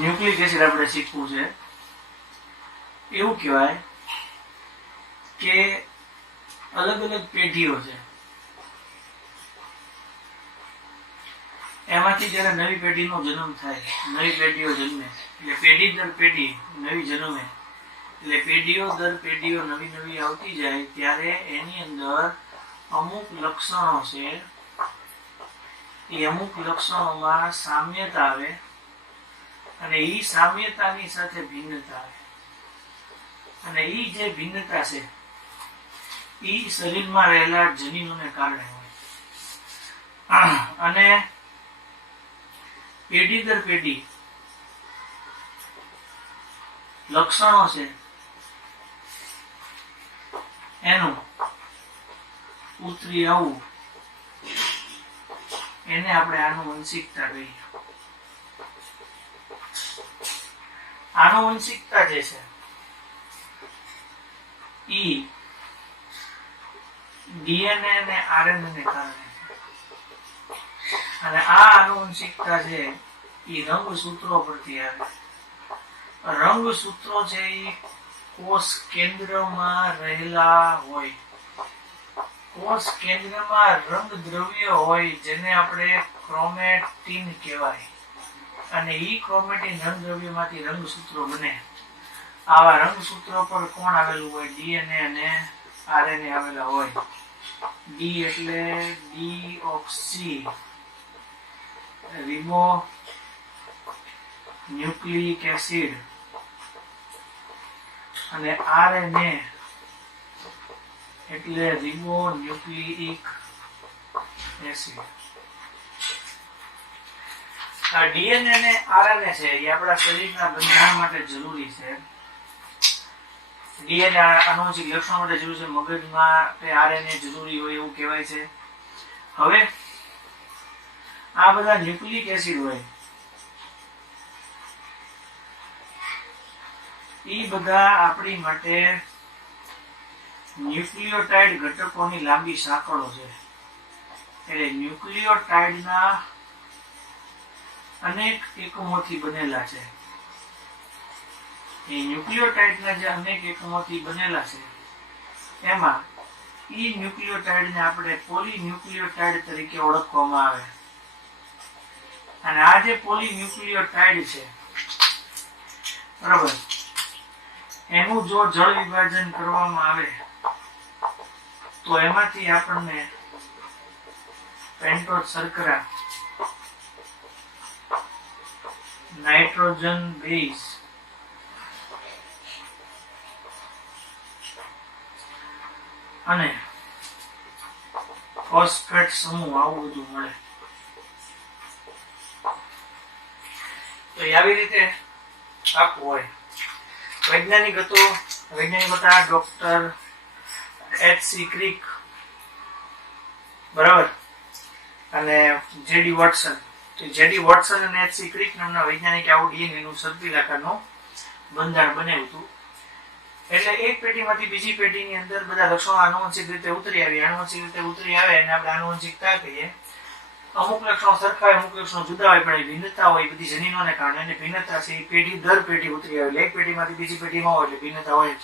Nucleic acid આપણે શીખવું છે. એવું કહેવાય કે અલગ અલગ પેઢીઓ છે, એમાંથી જયારે નવી પેઢીનો જન્મ થાય, નવી પેઢીઓ જન્મે એટલે પેઢી દર પેઢી નવી જન્મે એટલે પેઢીઓ દર પેઢીઓ નવી નવી આવતી જાય ત્યારે એની અંદર અમુક લક્ષણો છે, એ અમુક લક્ષણોમાં સામ્યતા આવે અને એ સામ્યતાની સાથે ભિન્નતા આવે અને એ જે ભિન્નતા છે એ શરીરમાં રહેલા જનીનોને કારણે હોય. અને પેઢી દર પેઢી લક્ષણો છે એનું ઉતરી આવવું એને આપણે આનુવંશિકતા કહીએ. આનુવંશિકતા જે છે ઈ ડીએનએ અને આરએનએ ને કારણે અને આ આનુવંશિકતા છે એ રંગસૂત્રો પરથી આવે. રંગસૂત્રો છે એ કોષ કેન્દ્રમાં રહેલા હોય. કોષ કેન્દ્રમાં રંગ દ્રવ્ય હોય જેને આપણે ક્રોમેટીન કહેવાય અને ઈ ક્રોમેટીન રંગ દ્રવ્યમાંથી રંગસૂત્રો બને. આવા રંગસૂત્રો પર કોણ આવેલું હોય? ડીએનએ અને આરએનએ આવેલા હોય. ડી એટલે ડીઓક્સી રિબો ન્યુક્લિક એસિડ અને આરએનએ એટલે રિબો ન્યુક્લિક એસિડ. આ ડીએનએ અને આરએનએ છે એ આપણા શરીરના બંધારણ માટે જરૂરી છે. ડીએનએ આનુવંશિક લક્ષણો માટે જરૂરી છે, મગજમાં આરએનએ જરૂરી હોય એવું કહેવાય છે. હવે આ બધા ન્યુક્લિક એસિડ હોય એ બધા આપણી માટે ન્યુક્લિયોટાઇડ ઘટકોની લાંબી સાંકળો છે. એટલે ન્યુક્લિયોટાઇડના અનેક એકમોથી બનેલા છે. એ ન્યુક્લિયોટાઇડના જે અનેક એકમોથી બનેલા છે એમાં ઈ ન્યુક્લિયોટાઇડને આપણે પોલીન્યુક્લિયોટાઇડ તરીકે ઓળખવામાં આવે. અને આ જે પોલીન્યુક્લિયોટાઇડ છે બરાબર, એનું જો જળ વિભાજન કરવામાં આવે તો એમાંથી આપણને પેન્ટોઝ શર્કરા, નાઇટ્રોજન બેઝ અને ફોસ્ફેટ સમૂહ આવું બધું મળે. તો આવી રીતે આખું હોય. વૈજ્ઞાનિક હતા ડોક્ટર એચ.સી. ક્રિક બરાબર અને જેડી વોટસન. જેડી વોટસન અને એચ.સી. ક્રિક નામના વૈજ્ઞાનિકે આવું ડીએનએનું સર્પિલાકારનું બંધારણ બનાવ્યું હતું. એટલે એક પેઢીમાંથી બીજી પેઢીની અંદર બધા લક્ષણો આનુવંશિક રીતે ઉતરી આવે અને આપણે આનુવંશિકતા કહીએ. અમુક લક્ષણો સરખા હોય, અમુક લક્ષણો જુદા હોય, પણ એ ભિન્નતા હોય બધી જનીનોને કારણે. અને ભિન્નતા છે એ પેઢી દર પેઢી ઉતરી આવે. એક પેઢીમાંથી બીજી પેઢીમાં હોય એટલે ભિન્નતા હોય જ.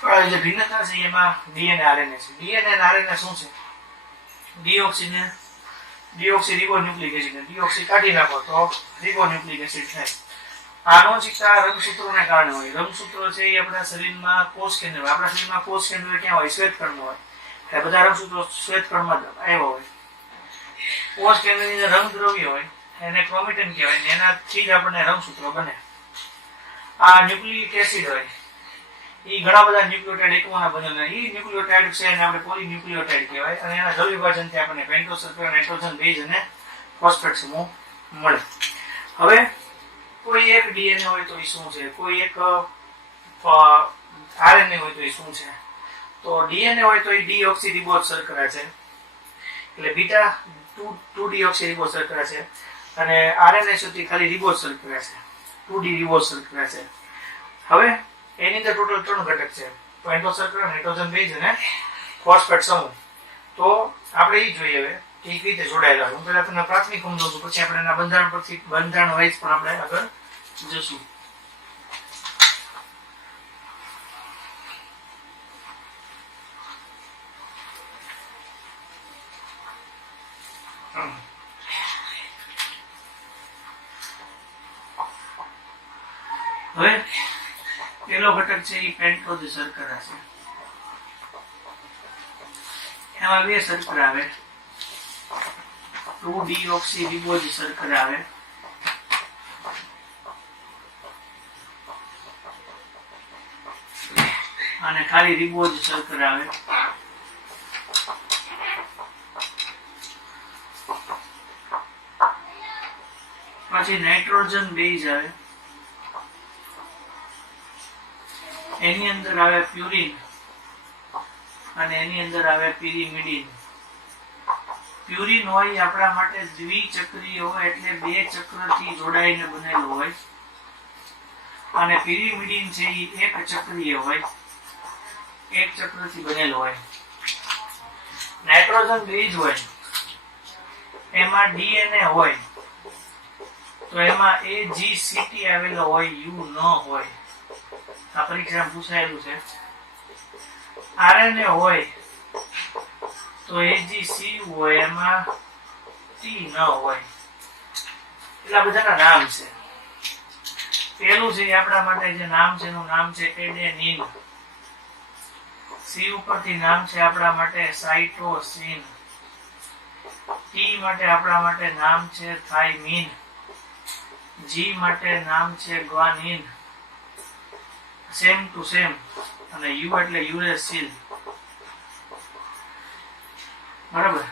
પણ જે ભિન્નતા છે એમાં ડીએનએ આરએનએ છે. ડીએનએ અને આરએનએ શું છે? Deoxy ribonucleic acid. ડીઓક્સી કાઢી નાખો તો રિબોન્યુક્લિક એસિડ થાય. આનુવંશિકતા રંગસૂત્રોને કારણે હોય. રંગસૂત્રો છે એ આપણા શરીરમાં કોષ કેન્દ્ર. આપણા શરીરમાં કોષ કેન્દ્ર ક્યાં હોય? શ્વેતકણમાં હોય. એટલે બધા રંગસૂત્રો શ્વેતકણમાં આવ્યા હોય. કોષ કેન્દ્રની અંદર રંગ દ્રવ્ય હોય એને ક્રોમેટીન કહેવાય. એનાથી જ આપણને રંગસૂત્રો બને. આ ન્યુક્લિક એસિડ હોય એ ઘણા બધા ન્યુક્લિયોટાઇડ એકમોના બનેલા. એ ન્યુક્લિયોટાઇડ છે એને આપણે પોલીન્યુક્લિયોટાઇડ કહેવાય. અને એના જળ વિભાજનથી આપણને પેન્ટોઝ શર્કરા, નાઇટ્રોજન બેઝ અને ફોસ્ફેટ સમૂહ મળે. હવે કોઈ એક ડીએનએ હોય તો એ શું છે? કોઈ એક આરએનએ હોય તો એ શું છે? તો ડીએનએ હોય તો એ ડીઓક્સી રિબોઝ શર્કરા છે, એટલે બીટા 2 ડીઓક્સી રિબોઝ શર્કરા છે. અને આરએનએ છે ખાલી રિબોઝ શર્કરા છે, 2D રિબોઝ શર્કરા છે. હવે એની અંદર ટોટલ 3 ઘટક છે: પેન્ટોઝ શર્કરા, નાઇટ્રોજન બેઝ અને ફોસ્ફેટ સમૂહ. તો આપણે એ જોઈએ હવે કઈ રીતે જોડાયેલા હોય. હું પહેલા તમને પ્રાથમિક સમજાવું છું, પછી આપણે એના બંધારણ પરથી બંધારણ વાઇઝ પણ આપણે આગળ જશું. હવે પેલો ઘટક છે એ પેન્ટોઝ શર્કરા છે. એમાં બે શર્કરા આવે, 2-deoxyriboz શર્કરા આવે અને ખાલી રિબોઝ શર્કરા આવે. પછી નાઇટ્રોજન બેઝ આવે, એની અંદર આવે પ્યુરિન અને એની અંદર આવે પિરિમિડિન. પ્યુરિન હોય આપણા માટે દ્વિચક્રીય હોય, એટલે બે ચક્રથી જોડાઈને બનેલો હોય, અને પિરિમિડિન છે એ એક ચક્રીય હોય, એક ચક્રથી બનેલો હોય. નાઇટ્રોજન બેઝ હોય એમાં ડીએનએ હોય, તો એમાં AGCT આવેલો હોય, યુ ન હોય. આ પરીક્ષામાં પૂછાયેલું છે. આરએનએ હોય તો AGCU હોય, એમાં ટી ન હોય. એટલા બધાના નામ છે. પેલું છે આપણા માટે જે નામ છે એનું નામ છે એડેનિન. સી ઉપરથી નામ છે આપણા માટે સાઇટોસિન. ટી માટે આપણા માટે નામ છે થાઇમિન. જી માટે નામ છે ગ્વાનિન. Same to same. અને યુ એટલે યુરેસિલ. બરાબર.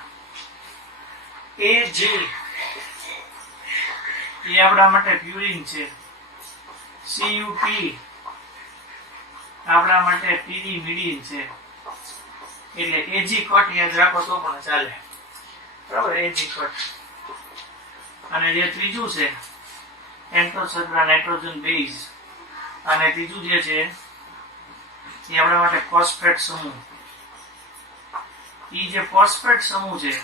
AG એ આપણા માટે પ્યુરિન છે. CUP આપણા માટે પિરિમિડિન છે. એટલે AG કટ યાદ રાખો તો પણ ચાલે. બરાબર, AG કટ. અને જે ત્રીજું છે પેન્ટોઝ શર્કરા નાઇટ્રોજન બેઝ, અને ત્રીજું જે છે એ આપણા માટે ફોસ્ફેટ સમૂહ. એ જે ફોસ્ફેટ સમૂહ છે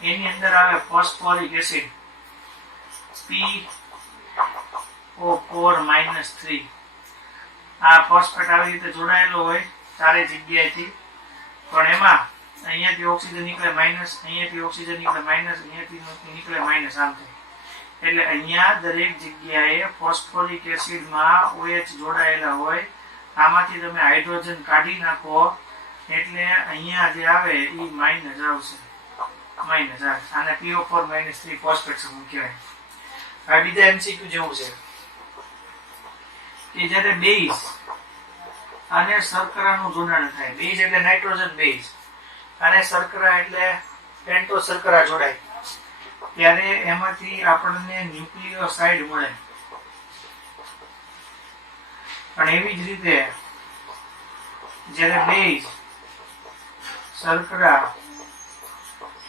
એની અંદર આવે ફોસ્ફોરિક એસિડ PO4-3. આ ફોસ્ફેટ આવી રીતે જોડાયેલો હોય ચારે જગ્યાએથી, પણ એમાં અહીંયાથી ઓક્સિજન નીકળે માઇનસ, અહીંયાથી ઓક્સિજન નીકળે માઇનસ, અહીંયાથી નીકળે માઇનસ, આમ થાય. એટલે અહીંયા દરેક જગ્યાએ ફોસ્ફોરિક એસિડમાં OH જોડાયેલા હોય. આમાંથી તમે હાઇડ્રોજન કાઢી નાખો એટલે અહીંયા જે આવે એ માઇનસ આવશે, માઇનસ આવે. આને PO4-3 ફોસ્ફેટ સમૂહ કહેવાય. આ બીજા MCQ જેવું છે કે જ્યારે બેઝ અને શર્કરાનું જોડાણ થાય, બેઝ એટલે નાઇટ્રોજન બેઝ અને શર્કરા એટલે પેન્ટોઝ શર્કરા જોડાય, ત્યારે એમાંથી આપણને ન્યુક્લિયોસાઇડ મળે. પણ એવી જ રીતે જ્યારે બેઝ, શર્કરા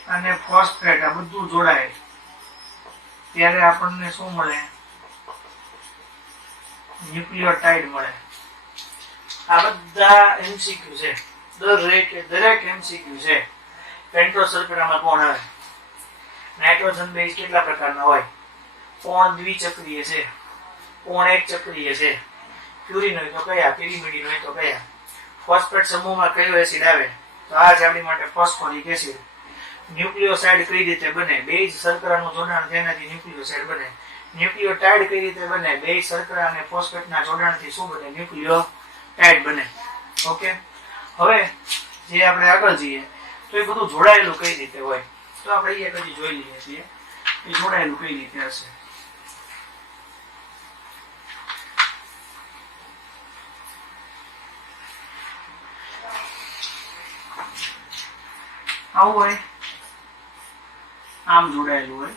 અને ફોસ્ફેટ આ બધું જોડાય ત્યારે આપણને શું મળે? ન્યુક્લિયોટાઇડ મળે. આ બધા MCQ છે, દરેક MCQ છે. પેન્ટોઝ શર્કરામાં કોણ આવે? નાઇટ્રોજન બેઝ કેટલા પ્રકારના હોય? કોણ દ્વિચક્રીય છે, કોણ એક ચક્રીય છે. પ્યુરિન હોય તો કયા, પિરિમિડિન હોય તો કયા. ફોસ્ફેટ સમૂહમાં કયો એસિડ આવે? તો આ જ આપણી માટે ફોસ્ફોરિક એસિડ. ન્યુક્લિયોસાઇડ કઈ રીતે બને? બેઝ શર્કરાનું જોડાણ તેનાથી ન્યુક્લિયોસાઇડ બને. ન્યુક્લિયોટાઇડ કઈ રીતે બને? બેઝ શર્કરા અને ફોસ્ફેટના જોડાણથી શું બને? ન્યુક્લિયોટાઇડ બને. ઓકે, હવે જે આપણે આગળ જઈએ તો એ બધું જોડાયેલું કઈ રીતે હોય, તો આપણે એ કદી જોઈ લઈએ છીએ એ જોડાયેલું કઈ રીતે હશે. આવું હોય, આમ જોડાયેલું હોય.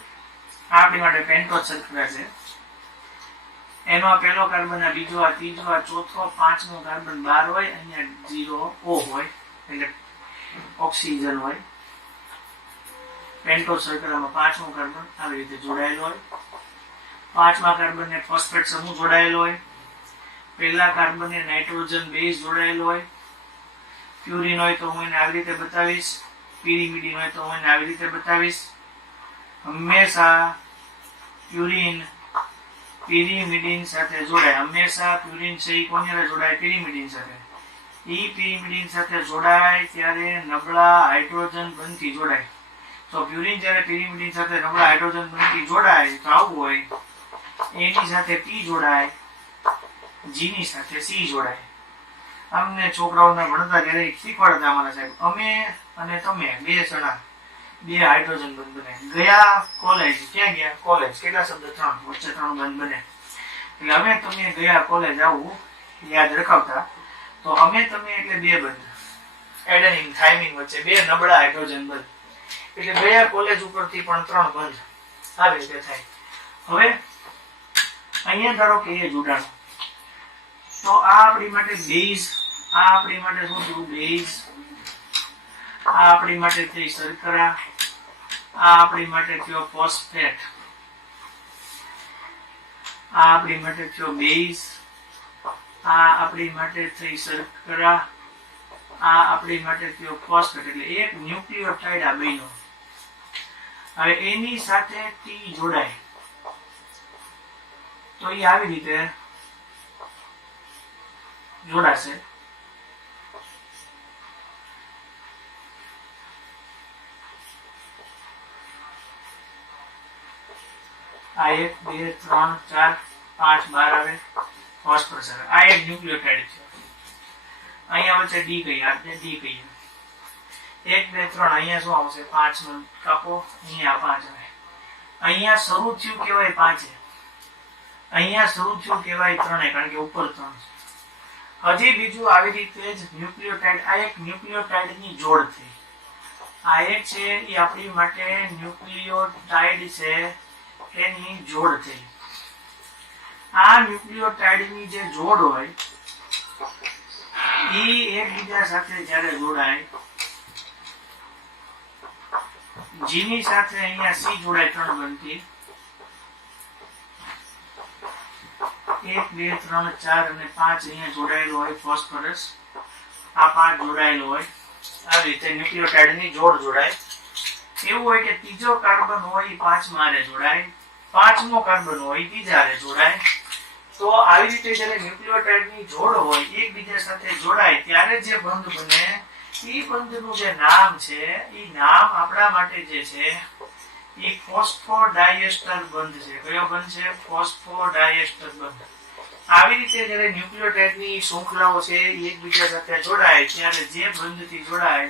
આ આપણી માટે પેન્ટોઝ શર્કરા છે. એનો આ પહેલો કાર્બન, આ બીજો, આ ત્રીજો, આ ચોથો, પાંચમો કાર્બન બહાર હોય. અહીંયા 0 O હોય એટલે ઓક્સિજન હોય. પેન્ટોઝ શર્કરામાં પાંચમો કાર્બન આવી રીતે જોડાયેલો હોય. પાંચમા કાર્બનને ફોસ્ફેટ સમૂહ જોડાયેલો હોય. પહેલા કાર્બનને નાઇટ્રોજન બેઝ જોડાયેલો હોય. પ્યુરિન હોય તો હું એને આવી રીતે બતાવીશ. પિરિમિડિન હોય તો હું એને આવી રીતે બતાવીશ. હંમેશા પ્યુરિન પિરિમિડિન સાથે જોડાય. હંમેશા પ્યુરિન છે એ કોની સાથે જોડાય? પિરિમિડિન સાથે. ઈ પિરિમિડિન સાથે જોડાય ત્યારે નબળા હાઇડ્રોજન બંધથી જોડાય. તો પ્યુરિન જ્યારે પિરિમિડિન સાથે નબળા હાઇડ્રોજન બંધથી જોડાય તો આવું હોય. એની સાથે P જોડાય, G ની સાથે C જોડાય. અમને છોકરાઓને ભણતા ત્યારે શીખવાડતા અમારા સાહેબ, અમે અને તમે બે જણા બે હાઇડ્રોજન બંધ બને. ગયા કોલેજ. ક્યાં ગયા? કોલેજ. કેટલા શબ્દ? 3. વચ્ચે 3 બંધ બને. એટલે અમે તમે ગયા કોલેજ આવું યાદ રખાવતા. તો અમે તમે એટલે બે બંધ. એડેનિન થાઇમિન વચ્ચે બે નબળા હાઇડ્રોજન બંધ. એટલે ગયા કોલેજ ઉપરથી પણ 3 બંધ. આવી રીતે થાય. હવે અહીંયા ધારો કે એ જોડાણ. તો આ આપણી માટે બેઝ. આ આપણી માટે શું થયું? બેઝ. આ આપણી માટે થઈ શર્કરા. આ આપણી માટે થયો ફોસ્ફેટ. આ આપણી માટે થયો બેઝ. આ આપણી માટે થઈ શર્કરા. આ આપણી માટે થયો ફોસ્ફેટ. એટલે એક ન્યુક્લિયોટાઇડ આ બન્યો. હવે એની સાથે T જોડાય તો એ આવી રીતે જોડાશે. આ 1 2 3 4 5 12 આવે ફોસ્ફરસ આવે. આ એક ન્યુક્લિયોટાઇડ છે. અહીંયા વચ્ચે ડી કહીએ, આપણે ડી કહીએ. 1 2 3 અહીંયા શું આવશે? 5 નો કાપો. અહીંયા 5 આવે. અહીંયા શરૂ થયું કેવાય 5. અહીંયા શરૂ થયું કેવાય 3, કારણ કે ઉપર 3 છે. હજી બીજું આવી રીતે જ ન્યુક્લિયોટાઇડ. આ એક ન્યુક્લિયોટાઇડ ની જોડ થઈ. આ એક છે એ આપણી માટે ન્યુક્લિયોટાઇડ છે એની જોડ થઈ. આ ન્યુક્લિયોટાઇડ ની જે જોડ હોય એ એકબીજા સાથે જ્યારે જોડાય, G ની સાથે અહીંયા C જોડાય 3 બંધથી. 1 2 3 4 અને 5 અહીંયા જોડાયેલો હોય ફોસ્ફરસ. આ 5 જોડાયેલો હોય. આવી રીતે ન્યુક્લિયોટાઇડ ની જોડ જોડાય. એવું હોય કે ત્રીજો કાર્બન હોય એ 5 મારે જોડાય, 5મો કાર્બન હોય ત્રીજા હારે જોડાય. તો આવી રીતે જ્યારે ન્યુક્લિયોટાઇડ ની જોડ હોય એકબીજા સાથે જોડાય ત્યારે જે બંધ બને એ બંધનું જે નામ છે એ નામ આપણા માટે જે છે એ ફોસ્ફોડાયસ્ટર બંધ છે. કયો બંધ છે? ફોસ્ફોડાયસ્ટર બંધ. આવી રીતે જ્યારે ન્યુક્લિયોટાઇડ ની શૃંખલાઓ છે એ એકબીજા સાથે જોડાય ત્યારે જે બંધથી જોડાય એ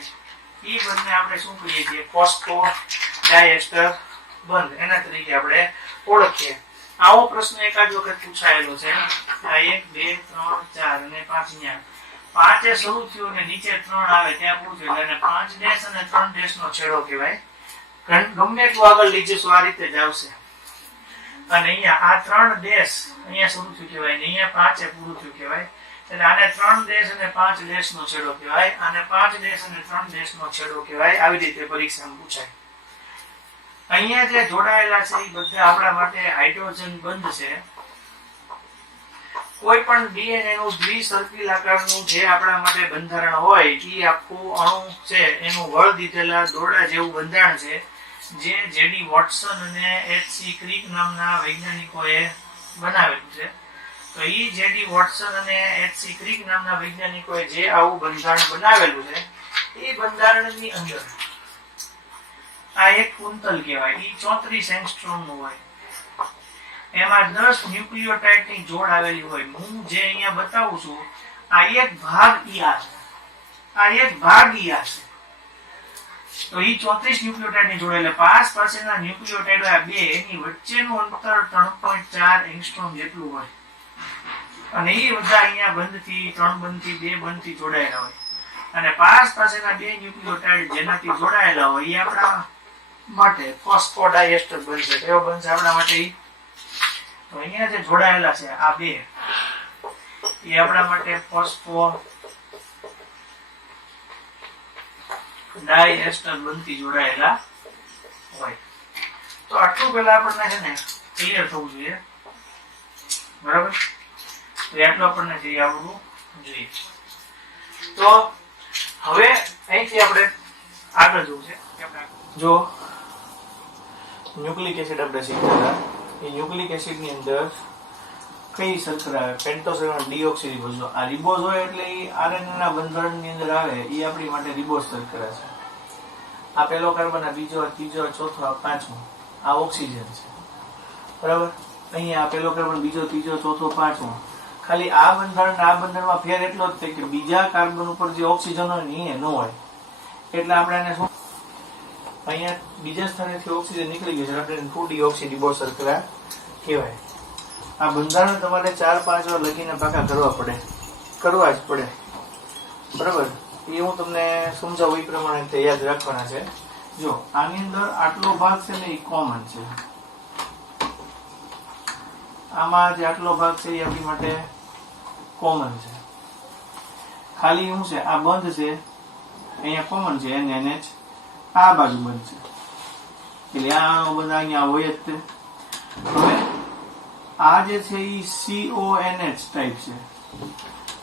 બંધને આપણે શું કહીએ છીએ? ફોસ્ફોડાયસ્ટર બંધ. એના તરીકે આપણે ઓળખીએ. આવો પ્રશ્ન એકાદ વખત પૂછાયેલો છે. આ 1 2 3 4 અને 5 અહીંયા 5 શરૂ થયું અને નીચે 3 આવે ત્યાં પૂરું થયું. અને 5 ડેશ અને 3 ડેશ નો છેડો કહેવાય. ગમે એટલું આગળ લઈ જશો આ રીતે જ આવશે. અને અહીંયા આ 3 ડેશ અહીંયા શરૂ થયું કહેવાય ને અહીંયા 5 પૂરું થયું કહેવાય. એટલે આને 3 ડેશ અને 5 ડેશ નો છેડો કહેવાય. આને 5 ડેશ અને 3 ડેશ નો છેડો કહેવાય. આવી રીતે પરીક્ષામાં પૂછાય. અહીંયા જે જોડાયેલા છે એ બધા આપણા માટે હાઇડ્રોજન બંધ છે. કોઈ પણ ડીએનએ નું દ્વિસર્પિલ આકારનું જે આપણા માટે બંધારણ હોય એ આખું અણુ છે એનું વળ દીધેલા દોરડા જેવું બંધારણ છે જે જેડી વોટસન અને એચ.સી. ક્રિક નામના વૈજ્ઞાનિકોએ બનાવેલું છે. તો એ જેડી વોટસન અને એચ.સી. ક્રિક નામના વૈજ્ઞાનિકોએ જે આવું બંધારણ બનાવેલું છે એ બંધારણની અંદર આ એક કુંતલ કહેવાય. એ 34 એંગસ્ટ્રોમ નું હોય. એમાં 10 ન્યુક્લિયોટાઇડ ની જોડ આવેલી હોય. હું જે અહીંયા બતાવું છું આ એક ભાગ ઈ આ છે. આ એક ભાગ ઈ આ છે. તો ઈ 34 ન્યુક્લિયોટાઇડ ની જોડ એટલે પાસેના ન્યુક્લિયોટાઇડ આ બે એની વચ્ચેનું અંતર 3.4 એંગસ્ટ્રોમ જેટલું હોય. અને એ બધા અહીંયા બંધથી 3 બંધથી 2 બંધથી જોડાયેલા હોય. અને પાસેના બે ન્યુક્લિયોટાઇડ જેનાથી જોડાયેલા હોય એ આપણા માટે ફોસ્ફોડાયસ્ટર બનશે. કયો બનશે આપણા માટે? તો અહીંયા જે જોડાયેલા છે આ બે એ આપણા માટે ફોસ્ફોડાયસ્ટર બંધથી જોડાયેલા હોય. તો આટલું પહેલા આપણને છે ને ક્લિયર થવું જોઈએ. બરાબર? તો આટલું આપણને જે આવડવું જોઈએ. તો હવે અહીંથી આપણે આગળ જોવું છે કે આપણે જો ન્યુક્લિક એસિડ આપણે શીખ્યા હતા, એ ન્યુક્લિક એસિડ ની અંદર કઈ શર્કરા આવે? પેન્ટોસેરાન ડીઓક્સી રિબોઝ. આ રિબોઝ હોય એટલે એ આરએનએ ના બંધારણ ની અંદર આવે, એ આપણી માટે રિબોઝ શર્કરા છે. આ પહેલો કાર્બન, આ બીજો, આ ત્રીજો, આ ચોથો, આ પાંચમો, આ ઓક્સિજન છે. બરાબર? અહીંયા આ પહેલો કાર્બન, બીજો, ત્રીજો, ચોથો, પાંચમો. ખાલી આ બંધારણમાં ફેર એટલો જ થાય કે બીજા કાર્બન ઉપર જે ઓક્સિજન હોય ને એ ન હોય, એટલે આપણે એને શું અહીંયા બીજા સ્થાનેથી ઓક્સિજન નીકળી ગયું છે, આપણે 2-deoxy રિબોઝ શર્કરા કહેવાય. આ બંધારણ તમારે 4-5 વાર લખીને પાકા કરવા જ પડે. બરાબર? એ હું તમને સમજાવું એ પ્રમાણે તે યાદ રાખવાના છે. જો આની અંદર આટલો ભાગ છે ને એ કોમન છે, આમાં જે આટલો ભાગ છે એ આપણી માટે કોમન છે. ખાલી શું છે, આ બંધ છે, અહીંયા કોમન છે, NH આ બાજુ બંધ છે, એટલે આ બધા અહીંયા હોય જ તે. હવે આ જે છે એ CONH ટાઈપ છે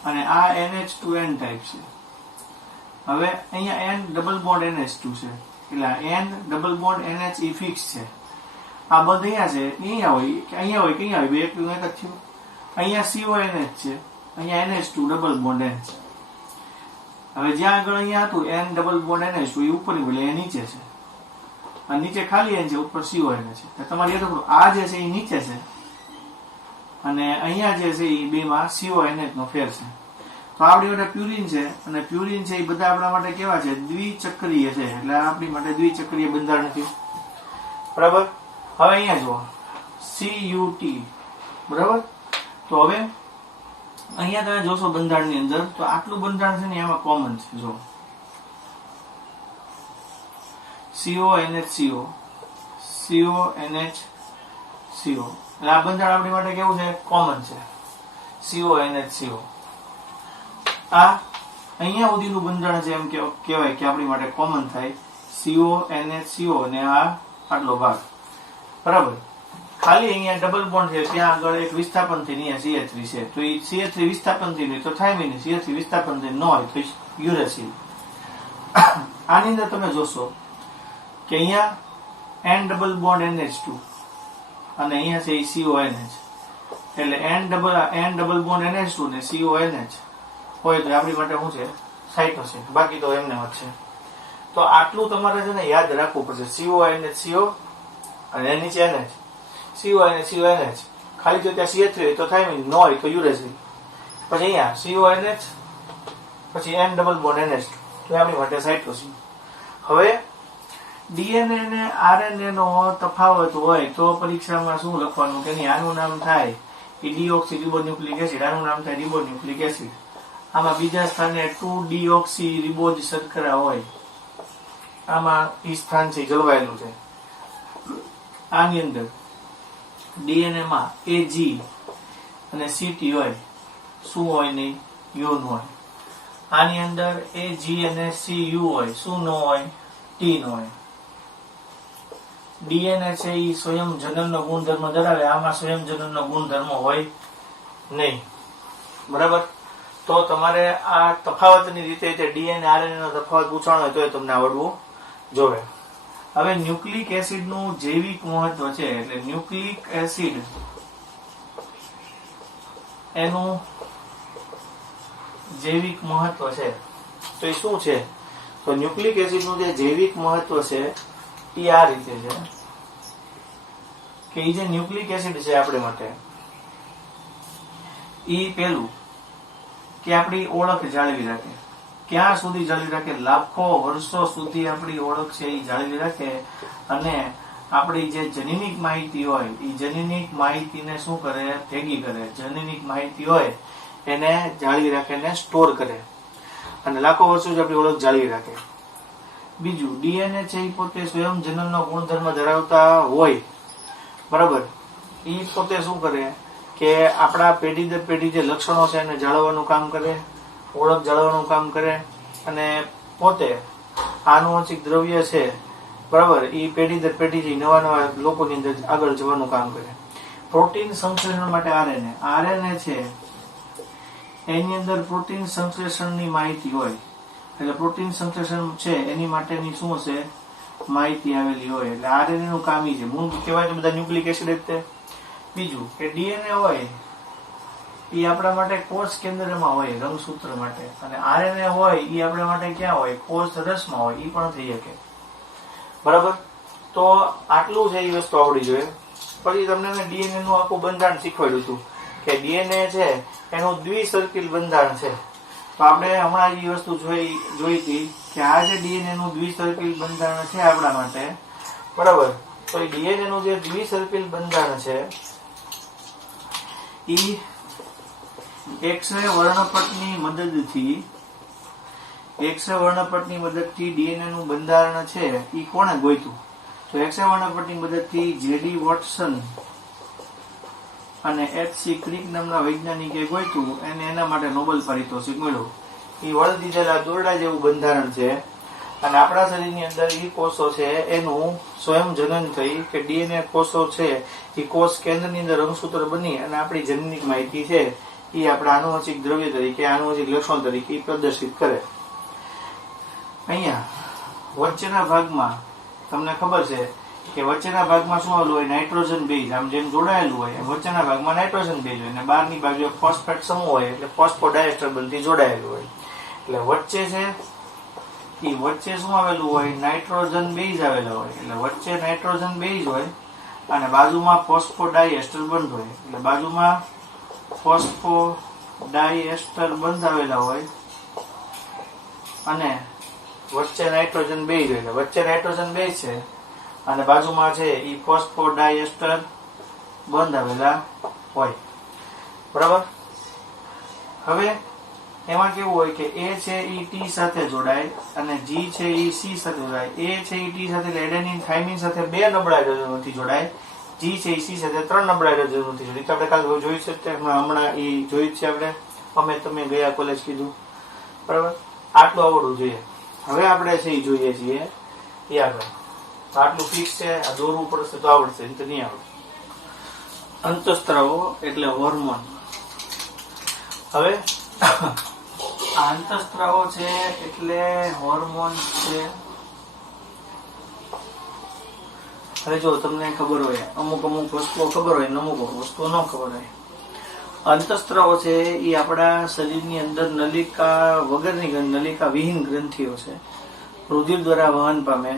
અને આ NH2N ટાઈપ છે. હવે અહીંયા N ડબલ બોન્ડ NH2 છે, એટલે N ડબલ બોન્ડ NH એ ફિક્સ છે. આ બંધ અહીંયા છે, અહીંયા હોય કે અહીંયા હોય, બે એક જ થયું. અહીંયા CONH છે, અહીંયા NH2 ડબલ બોન્ડ N છે. હવે જ્યાં આગળ અહીંયા હતું N ડબલ બોન્ડ NH2 એ ઉપર એટલે એ નીચે છે, અને નીચે ખાલી N છે, ઉપર CON છે. તમારે યાદ રાખો આ જે છે એ નીચે છે અને અહીંયા જે છે એ બેમાં CONH નો ફેર છે. તો આપણી માટે પ્યુરિન છે, અને પ્યુરિન છે એ બધા આપણા માટે કેવા છે? દ્વિચક્રીય છે, એટલે આપણી માટે દ્વિચક્રીય બંધારણ નથી. બરાબર? હવે અહીંયા જુઓ CUT. બરાબર? તો હવે અહીંયા તમે જોશો બંધારણની અંદર, તો આટલું બંધારણ છે ને એમાં કોમન છે. જો CONHCO, CONHCO, એટલે આ બંધારણ આપણી માટે કેવું છે? કોમન છે, CONHCO. આ અહીંયા સુધીનું બંધારણ છે એમ કહેવાય કે આપણી માટે કોમન થાય, CONHCO ને આ આટલો ભાગ. બરાબર? ખાલી અહીંયા ડબલ બોન્ડ છે, ત્યાં આગળ એક વિસ્થાપન થી અહીંયા CH3 છે, તો એ CH3 વિસ્થાપન થી તો થાઇમિન, CH3 વિસ્થાપન થી ન હોય તો યુરેસિલ. આની અંદર તમે જોશો કે અહીંયા N ડબલ બોન્ડ NH2 અને અહીંયા છે CONH, એટલે N ડબલ બોન્ડ NH2 ને CONH હોય તો આપણી માટે શું છે? સાઇટોસિન. બાકી તો એમને જ છે. તો આટલું તમારે છે ને યાદ રાખવું પડશે. CONHCO અને નીચે NH, CONH. ખાલી જો ત્યાં CH3 હોય તો થાઇમિન, ન હોય તો યુરેસિલ. પછી અહીંયા CONH, પછી N ડબલ બોન્ડ NH2, તો આપણી માટે સાઇટોસિન. હવે DNA ને RNA નો તફાવત હોય તો પરીક્ષામાં શું લખવાનું કે આનું નામ થાય ડીઓક્સી રિબોન્યુક્લિક એસિડ, આનું નામ થાય રિબોન્યુક્લિક એસિડ. આમાં બીજા સ્થાને 2-deoxy રિબોઝ શર્કરા હોય, આમાં ઈ સ્થાન છે જળવાયેલું છે. આની અંદર DNA માં AG અને CT હોય, શું હોય નહીં? યુન હોય. આની અંદર AG અને CU હોય, શું ન હોય? ટી ન હોય. DNA છે એ સ્વયં જનનનો ગુણધર્મ ધરાવે, આમાં સ્વયં જનનનો ગુણધર્મ હોય નહીં. બરાબર? તો તમારે આ તફાવતની રીતે DNA RNA નો તફાવત પૂછવાનો હોય તો તમને આવડવું જોવે. હવે ન્યુક્લિક એસિડ નું જૈવિક મહત્વ છે, એટલે ન્યુક્લિક એસિડ એનું જૈવિક મહત્વ છે તો એ શું છે? તો ન્યુક્લિક એસિડ નું જે જૈવિક મહત્વ છે એ આ રીતે છે કે એ જે ન્યુક્લિક એસિડ છે આપણે માટે એ પેલું કે આપણી ઓળખ જાળવી રાખે. ક્યાં સુધી જાળવી રાખે? લાખો વર્ષો સુધી આપણી ઓળખ છે એ જાળવી રાખે, અને આપણી જે જનીનિક માહિતી હોય એ જનીનિક માહિતીને શું કરે? ભેગી કરે. જનીનિક માહિતી હોય એને જાળવી રાખે ને સ્ટોર કરે, અને લાખો વર્ષો સુધી આપણી ઓળખ જાળવી રાખે. બીજું, DNA છે એ પોતે સ્વયં જનનનો ગુણધર્મ ધરાવતા હોય. બરાબર? એ પોતે શું કરે કે આપણા પેઢી દર પેઢી જે લક્ષણો છે એને જાળવવાનું કામ કરે, ઓળખ જાળવવાનું કામ કરે, અને પોતે આનુવંશિક દ્રવ્ય છે, બરાબર, એ પેઢી દર પેઢી નવા લોકોની અંદર આગળ જવાનું કામ કરે. પ્રોટીન સંશ્લેષણ માટે RNA છે એની અંદર પ્રોટીન સંશ્લેષણની માહિતી હોય, એટલે પ્રોટીન સંશ્લેષણ છે એની માટેની શું હશે માહિતી આવેલી હોય. એટલે આરએનએ નું કામ ઈ છે. મૂળ કહેવાય તો બધા ન્યુક્લિક એસિડ જ તે. બીજું કે ડીએનએ હોય એ આપણા માટે કોષ કેન્દ્રમાં હોય રંગસૂત્ર માટે, અને આરએનએ હોય એ આપણા માટે ક્યાં હોય કોષ રસમાં હોય. એ પણ થઈ શકે. બરાબર. તો આટલું છે એ વસ્તુ આવડી જોઈએ. પછી તમને ડીએનએ નું આખું બંધારણ શીખવાડ્યું હતું કે ડીએનએ છે એનું દ્વિસર્કિલ બંધારણ છે. તો આપણે હમણાં એ વસ્તુ જોઈ હતી કે આ જે ડીએનએ નું દ્વિસર્કિલ બંધારણ છે આપણા માટે, બરાબર. તો એ ડીએનએ નું જે દ્વિસર્કિલ બંધારણ છે એ એક્સ-રે વર્ણપટની મદદથી ડીએનએ નું બંધારણ છે એ કોણે ગોત્યું? તો એક્સ-રે વર્ણપટની મદદથી જેડી વોટસન અને એચ.સી. ક્રિક નામના વૈજ્ઞાનિકે ગોત્યું. એને એના માટે નોબેલ પારિતોષિક મળ્યું. એ વળી દીધેલા દોરડા જેવું બંધારણ છે, અને આપણા શરીરની અંદર એ કોષો છે એનું સ્વયં જનન થઈ કે ડીએનએ કોષો છે એ કોષ કેન્દ્રની અંદર રંગસૂત્ર બની અને આપણી જનનિક માહિતી છે એ આપણા આનુવંશિક દ્રવ્ય તરીકે, આનુવંશિક લક્ષણ તરીકે પ્રદર્શિત કરે. અહીંયા વચ્ચેના ભાગમાં તમને ખબર છે કે વચ્ચેના ભાગમાં શું આવેલું હોય નાઇટ્રોજન બેઝ, આમ જેમ જોડાયેલું હોય એમ વચ્ચેના ભાગમાં નાઇટ્રોજન બેઝ હોય, અને બહારની બાજુ ફોસ્ફેટ સમૂહ હોય એટલે ફોસ્ફોડાયસ્ટર બંધથી જોડાયેલું હોય. એટલે વચ્ચે છે એ વચ્ચે શું આવેલું હોય નાઇટ્રોજન બેઝ આવેલા હોય. એટલે વચ્ચે નાઇટ્રોજન બેઝ હોય અને બાજુમાં ફોસ્ફોડાયસ્ટર બંધ હોય. એટલે બાજુમાં ફોસ્ફોડાયસ્ટર બંધ આવેલા હોય અને વચ્ચે નાઇટ્રોજન બેઝ હોય. એટલે વચ્ચે નાઇટ્રોજન બેઝ છે અને બાજુમાં છે એ ફોસ્ફોડાયસ્ટર બંધ આવેલા હોય. બરાબર. હવે એમાં કેવું હોય કે એ છે એ ટી સાથે જોડાય અને જી છે એ સી સાથે જોડાય. એ છે એ ટી સાથે એડેનિન થાઇમિન સાથે 2 નબળા હાઇડ્રોજનોથી જોડાય. જી છે એ સી સાથે 3 નબળા હાઇડ્રોજનોથી જોડાય. આપણે કાલે જોઈ છે હમણાં એ જોયું છે આપણે, અમે તમે ગયા કોલેજ કીધું. બરાબર. આટલું આવડવું જોઈએ. હવે આપણે છે એ જોઈએ છીએ એ આગળ. આટલું ફિક્સ છે. આ દોરવું પડશે તો આવડશે, તો નહીં આવડે. અંતઃસ્ત્રાવો એટલે હોર્મોન. હવે આ અંતઃસ્ત્રાવો છે એટલે હોર્મોન છે. હવે જો તમને ખબર હોય અમુક વસ્તુઓ ખબર હોય, અમુક વસ્તુઓ ન ખબર હોય. અંતઃસ્ત્રાવો છે એ આપણા શરીરની અંદર નલિકા વગરની નલિકા વિહીન ગ્રંથિઓ છે. રુધિર દ્વારા વહન પામે.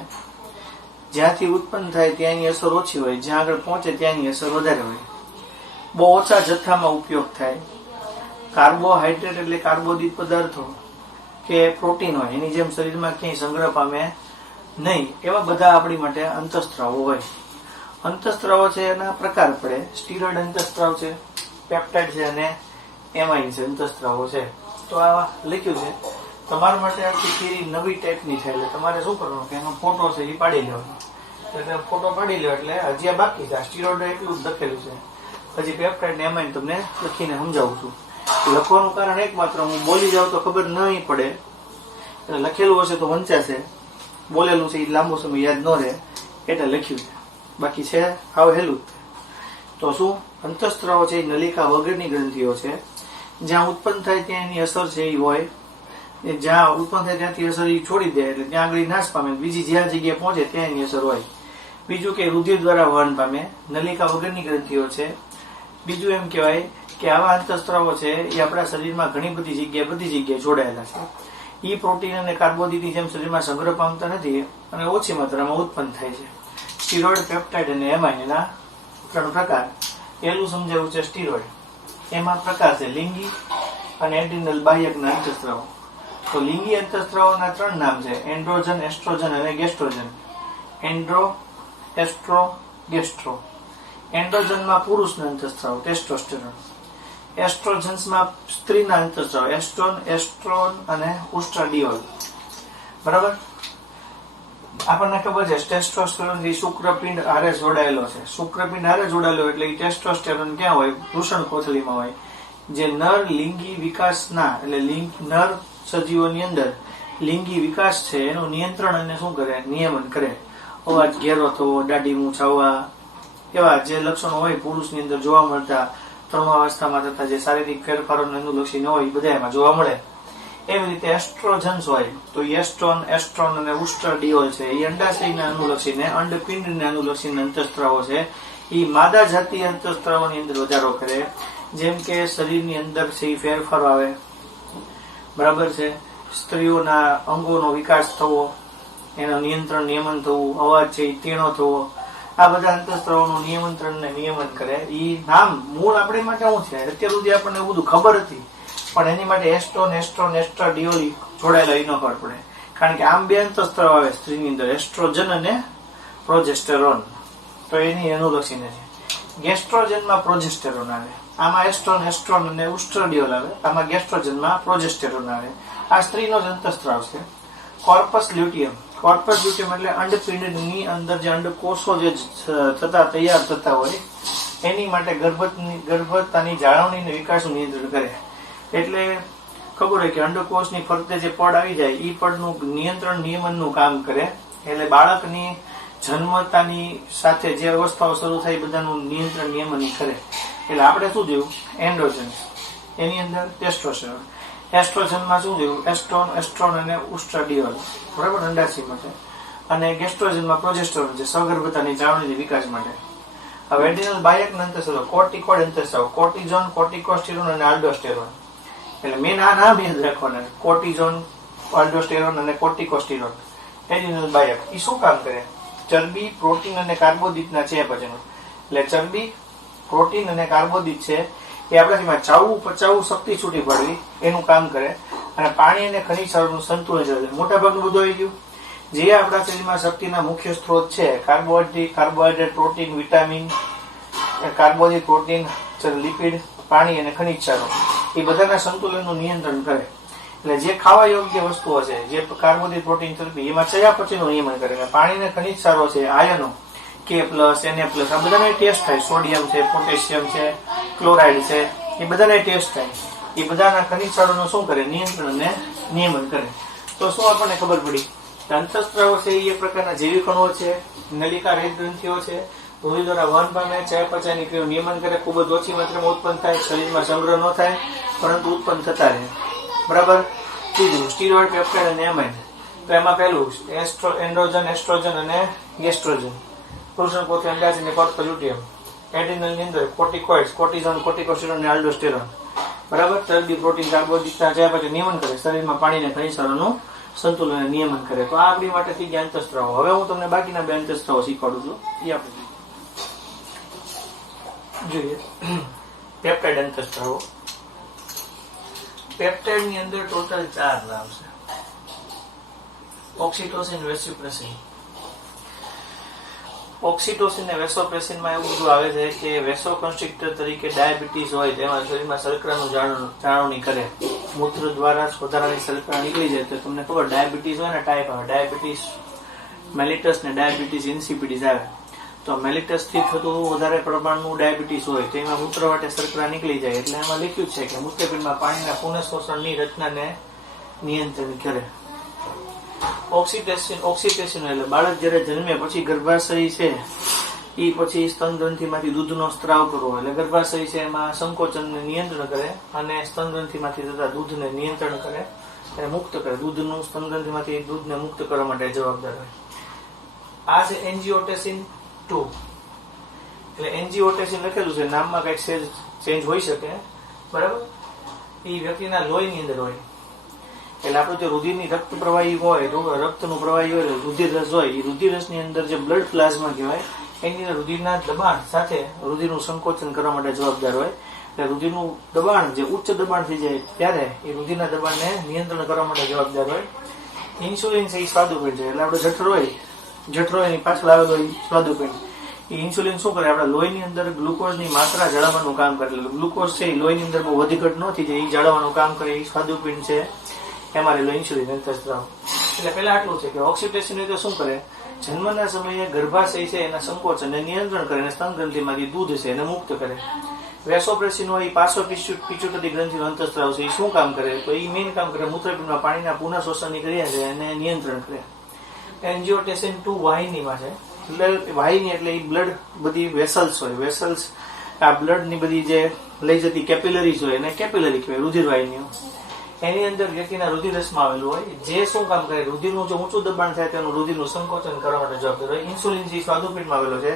જ્યાંથી ઉત્પન્ન થાય ત્યાંની અસર ઓછી હોય, જ્યાં આગળ પહોંચે ત્યાંની અસર વધારે હોય. બહુ ઓછા જથ્થામાં ઉપયોગ થાય. કાર્બોહાઈડ્રેટ એટલે કાર્બોદિત પદાર્થો કે પ્રોટીન હોય એની જેમ શરીરમાં ક્યાંય સંગ્રહ પામે નહીં. એવા બધા આપણી માટે અંતઃસ્ત્રાવો હોય. અંતઃસ્ત્રાવો છે એના પ્રકાર પડે. સ્ટીરોઇડ અંતઃસ્ત્રાવ છે, પેપ્ટાઇડ છે અને એમાઇન છે અંતઃસ્ત્રાવો છે. તો આ લખ્યું છે. તમારા માટે આખી થિયરી નવી ટાઈપની છે એટલે તમારે શું કરવાનું કે એનો ફોટો છે એ પાડી લેવાનો. એટલે ફોટો પાડી લો એટલે હજી આ બાકી છે. આ સ્ટીરોઇડ એટલું જ લખેલું છે. હજી પેપ્ટાઇડ ને એમાઇન તમને લખીને સમજાવું છું. લખવાનું કારણ એકમાત્ર હું બોલી જાઉં તો ખબર નહીં પડે, એટલે લખેલું હશે તો વંચાશે, બોલેલું છે એ લાંબો સમય યાદ ન રહે એટલે લખ્યું છે. બાકી છે આવ હેલું. તો શું અંતઃસ્ત્રાવો છે એ નલિકા વગરની ગ્રંથિઓ છે. જ્યાં ઉત્પન્ન થાય ત્યાં એની અસર છે એ હોય. જ્યાં ઉત્પન્ન થાય ત્યાંથી અસર એ છોડી દે એટલે ત્યાં આગળ નાશ પામે. બીજી જ્યાં જગ્યાએ પહોંચે ત્યાં એની અસર હોય. બીજું કે રુધિર દ્વારા વહન પામે. નલિકા વગરની ગ્રંથિઓ છે. બીજું એમ કહેવાય કે આવા અંતઃસ્ત્રાવો છે એ આપણા શરીરમાં ઘણી બધી જગ્યાએ જોડાયેલા છે. એ પ્રોટીન અને કાર્બોદિતની જેમ શરીરમાં સંગ્રહ પામતા નથી અને ઓછી માત્રામાં ઉત્પન્ન થાય છે. સ્ટીરોઇડ, પેપ્ટાઇડ અને એમાઇન એના 3 પ્રકાર. પહેલું સમજાવ્યું છે સ્ટીરોઇડ. એમાં પ્રકાર છે લિંગી અને એડ્રિનલ બાહ્યકના અંતઃસ્ત્રાવો. તો લિંગી અંતઃસ્ત્રાવોના 3 નામ છે: એન્ડ્રોજન, એસ્ટ્રોજન અને ગેસ્ટ્રોજન. એન્ડ્રો, એસ્ટ્રો, ગેસ્ટ્રો. એન્ડ્રોજનમાં પુરુષના અંતઃસ્ત્રાવ ટેસ્ટોસ્ટેરોન. એસ્ટ્રોજન્સમાં સ્ત્રીના અંતઃસ્ત્રાવ એસ્ટ્રોન, એસ્ટ્રોન અને ઉસ્ટ્રાડિયોલ. બરાબર. આપણને ખબર છે ટેસ્ટોસ્ટેરોન થી શુક્રપિંડ હારે જોડાયેલો છે. શુક્રપિંડ હારે જોડાયેલો એટલે એ ટેસ્ટોસ્ટેરોન ક્યાં હોય? વૃષણ કોથળીમાં હોય. જે નર લિંગી વિકાસના એટલે નર સજીવોની અંદર લિંગી વિકાસ છે એનું નિયંત્રણ અને શું કરે? નિયમન કરે. અવાજ ઘેરો થવો, દાઢી મૂછ આવવા, એવા જે લક્ષણો હોય પુરુષની અંદર જોવા મળતા, તરુણાવસ્થામાં થતા જે શારીરિક ફેરફારોને અનુલક્ષી ન હોય એ બધા એમાં જોવા મળે. એવી રીતે એસ્ટ્રોજન્સ હોય તો એસ્ટ્રોન, એસ્ટ્રોન અને ઉસ્ટ્રાડિયોલ છે એ અંડાશયને અનુલક્ષીને અંડપિંડને અનુલક્ષીને અંતઃસ્ત્રાવો છે એ માદા જાતીય અંતઃસ્ત્રાવોની અંદર વધારો કરે. જેમ કે શરીરની અંદર છે એ ફેરફાર આવે, બરાબર છે, સ્ત્રીઓના અંગોનો વિકાસ થવો, એનું નિયંત્રણ નિયમન થવું, અવાજ છે એ તીણો થવો, આ બધા અંતઃસ્ત્રાવોનું નિયમંત્રણ ને નિયમન કરે. એ નામ મૂળ આપણી માટે શું છે અત્યાર સુધી આપણને એવું બધું ખબર હતી, પણ એની માટે એસ્ટ્રોન, એસ્ટ્રોન, એસ્ટ્રાડિયોલ જોડાયેલા એ ન ખબર પડે. કારણ કે આમ બે અંતઃસ્ત્રાવ આવે સ્ત્રીની અંદર, એસ્ટ્રોજન અને પ્રોજેસ્ટેરોન, તો એની અનુલક્ષીને છે. ગેસ્ટ્રોજનમાં પ્રોજેસ્ટેરોન આવે, આમાં એસ્ટ્રોન, એસ્ટ્રોન અને ઉસ્ટ્રાડિયોલ આવે, આમાં ગેસ્ટ્રોજનમાં પ્રોજેસ્ટેરોન આવે. આ સ્ત્રીનો જ અંતઃસ્ત્રાવ છે. કોર્પસ લ્યુટિયમ, કોર્પસ લ્યુટિયમ એટલે અંડપિંડની અંદર જે અંડકોષો જે તૈયાર થતા હોય એની માટે ગર્ભતાની જાળવણી અને વિકાસનું નિયંત્રણ કરે. એટલે ખબર હોય કે અંડકોષની ફરતે જે પડ આવી જાય એ પડનું નિયંત્રણ નિયમનનું કામ કરે. એટલે બાળકની જન્મતાની સાથે જે અવસ્થાઓ શરૂ થાય બધાનું નિયંત્રણ નિયમન કરે. એટલે આપણે શું જોયું, એન્ડ્રોજન્સ, એની અંદર ટેસ્ટોસ્ટેરોન. એસ્ટ્રોજનમાં શું જોયું, એસ્ટ્રોન, એસ્ટ્રોન અને ઉસ્ટ્રાડિયોલ, બરાબર, અંડાશયમાં છે. અને ગેસ્ટ્રોજનમાં પ્રોજેસ્ટેરોન છે સગર્ભતાની જાળવણી વિકાસ માટે. હવે એડ્રિનલ બાયકના અંતઃસ્ત્રાવ, કોર્ટિકોઇડ અંતઃસ્ત્રાવ, કોર્ટિઝોન, કોર્ટિકોસ્ટેરોન અને આલ્ડોસ્ટેરોન. એટલે મેં આ નામ યાદ રાખવાના, કોર્ટિઝોન, આલ્ડોસ્ટેરોન અને કોર્ટિકોસ્ટેરોન. એડ્રિનલ બાયક એ શું કામ કરે, ચરબી, પ્રોટીન અને કાર્બોદિતના ચયાપચયનું. એટલે ચરબી, પ્રોટીન અને કાર્બોદિત છે એ આપણા શરીરમાં ચાવવું પચાવવું શક્તિ છૂટી પાડવી એનું કામ કરે. અને પાણી અને ખનિજ સારનું સંતુલન જળવે. મોટા ભાગનું બધું આવી ગયું. જે આપણા શરીરમાં શક્તિના મુખ્ય સ્ત્રોત છે, કાર્બોહાઈડ્રેટ, પ્રોટીન, વિટામિન, કાર્બોદિત, પ્રોટીન, લિપિડ, પાણી અને ખનિજ સારો, એ બધાના સંતુલનનું નિયંત્રણ કરે. એટલે જે ખાવા યોગ્ય વસ્તુઓ છે, જે કાર્બોદિત, પ્રોટીન, ચરબી, એમાં ચયાપચયનું નિયમન કરે. પાણી અને ખનિજ સારો છે, આયનો K+, Na+, આ બધાને ટેસ્ટ થાય. સોડિયમ છે, પોટેશિયમ છે, ક્લોરાઇડ છે, એ બધાને ટેસ્ટ થાય. એ બધાના ખનિજ સારોનું શું કરે, નિયંત્રણ અને નિયમન કરે. તો શું આપણને ખબર પડી, અંતઃસ્ત્રાવો છે એ પ્રકારના જૈવિક અણુઓ છે, નલિકા રેત ગ્રંથિઓ છે, રુધિર દ્વારા વહન પામે, ચયાપચયની ક્રિયાનું નિયમન કરે, ખૂબ જ ઓછી માત્રામાં ઉત્પન્ન થાય, શરીરમાં સંગ્રહ ન થાય પરંતુ ઉત્પન્ન થતા રહે, બરાબર. ત્રીજું સ્ટીરોઇડ, પેપ્ટાઇડ અને એમાઇન. તો એમાં પહેલું એન્ડ્રોજન, એસ્ટ્રોજન અને ગેસ્ટ્રોજન. પુરુષ પોતે અંડાશય અને કોર્પસ લ્યુટિયમ. એડ્રિનલની અંદર કોર્ટિકોઇડ્સ, કોર્ટિઝોન, કોર્ટિકોસ્ટેરોન અને આલ્ડોસ્ટેરોન, બરાબર. ચરબી, પ્રોટીન, કાર્બોદિતના ચયાપચય નિયમન કરે, શરીરમાં પાણી અને ખનિજ સારોનું સંતુલન નિયમન કરે. તો આ આપણી માટે થઈ ગયા અંતઃસ્ત્રાવો. હવે હું તમને બાકીના બે અંતઃસ્ત્રાવો શીખવાડું છું, એ આપણે જોઈએ. પેપ્ટાઇડ અંતઃસ્ત્રાવો. પેપ્ટાઇડ ની અંદર ટોટલ 4 નામ છે. ઓક્સિટોસિન, વેસોપ્રેસિન. ઓક્સિટોસિન અને વેસોપ્રેસિન માં એવું બધું આવે છે કે વેસોકન્સ્ટ્રિક્ટર તરીકે ડાયાબિટીસ હોય તેમાં શરીરમાં શર્કરાનું જાળવણી કરે. મૂત્ર દ્વારા વધારાની શર્કરા નીકળી જાય તો તમને ખબર, ડાયાબિટીસ હોય ને ટાઈપ આવે, ડાયાબિટીસ મેલિટસ ને ડાયાબિટીસ ઇન્સિપિડિસ આવે. તો મેલિટસ થી થતું વધારે પ્રમાણનું ડાયાબિટીસ હોય તો એમાં મૂત્ર વાટે શર્કરા નીકળી જાય. એટલે એમાં લખ્યું છે કે મૂત્રપિંડમાં પાણીના પુનઃશોષણની રચનાને નિયંત્રણ કરે. ઓક્સિટેસિન એટલે બાળક જયારે જન્મે પછી ગર્ભાશય છે એ પછી સ્તન ગ્રંથિમાંથી દૂધનો સ્ત્રાવ કરવો. એટલે ગર્ભાશય છે એમાં સંકોચનને નિયંત્રણ કરે અને સ્તન ગ્રંથિમાંથી થતા દૂધને નિયંત્રણ કરે અને મુક્ત કરે. દૂધનું સ્તન ગ્રંથિમાંથી દૂધને મુક્ત કરવા માટે જવાબદાર હોય. આ છે એન્જીઓટેસિન 2. એટલે એન્જીઓટેસિન લખેલું છે, નામમાં કઈક ચેન્જ હોઈ શકે, બરાબર. એ વ્યક્તિના લોહીની અંદર હોય. એટલે આપણું જે રુધિરની રક્ત પ્રવાહી હોય, રક્તનું પ્રવાહી હોય, રુધિર રસ હોય, એ રુધિર રસની અંદર જે બ્લડ પ્લાઝમા કહેવાય, એની અંદર રુધિરના દબાણ સાથે રુધિરનું સંકોચન કરવા માટે જવાબદાર હોય. એટલે રુધિરનું દબાણ જે ઉચ્ચ દબાણ થઈ જાય ત્યારે એ રુધિરના દબાણને નિયંત્રણ કરવા માટે જવાબદાર હોય. ઇન્સ્યુલિન છે એ સ્વાદુપિંડ છે. એટલે આપણે જઠરો એની પાછળ આવેલો સ્વાદુપિંડ, એ ઇન્સ્યુલિન શું કરે, આપણા લોહીની અંદર ગ્લુકોઝની માત્રા જાળવવાનું કામ કરે. એટલે ગ્લુકોઝ છે એ લોહીની અંદર બહુ વધઘટ ન થઈ જાય એ જાળવવાનું કામ કરે. એ સ્વાદુપિંડ છે, એમાં રહેલો ઇન્સ્યુલિન અંતઃસ્ત્રાવ. એટલે પેલા આટલું છે કે ઓક્સિટેસિન તો શું કરે, જન્મના સમયે ગર્ભાશય છે એના સંકોચનને નિયંત્રણ કરે અને સ્તન ગ્રંથિમાંથી દૂધ છે એને મુક્ત કરે. વેસોપ્રેસિન હોય એ પાસો પિચ્યુટરી ગ્રંથિનો અંતઃસ્ત્રાવ છે. એ શું કામ કરે, તો એ મેઇન કામ કરે, મૂત્રપિંડમાં પાણીના પુનઃશોષણની ક્રિયા છે એને નિયંત્રણ કરે. એન્જીઓટેસિન 2 વાહિનીમાં છે. એટલે વાહિની એટલે એ બ્લડ બધી વેસલ્સ હોય, વેસલ્સ આ બ્લડ ની બધી જે લઈ જતી કેપિલરીઝ હોય એને કેપિલરી કહેવાય, રુધિર વાહિનીઓ. એની અંદર વ્યક્તિના રુધિરરસમાં આવેલું હોય, જે શું કામ કરે, રુધિરનું જો ઊંચું દબાણ થાય તેનું રુધિરનું સંકોચન કરવા માટે જવાબદાર હોય. ઇન્સ્યુલિન જે સ્વાદુપિંડમાં આવેલો છે,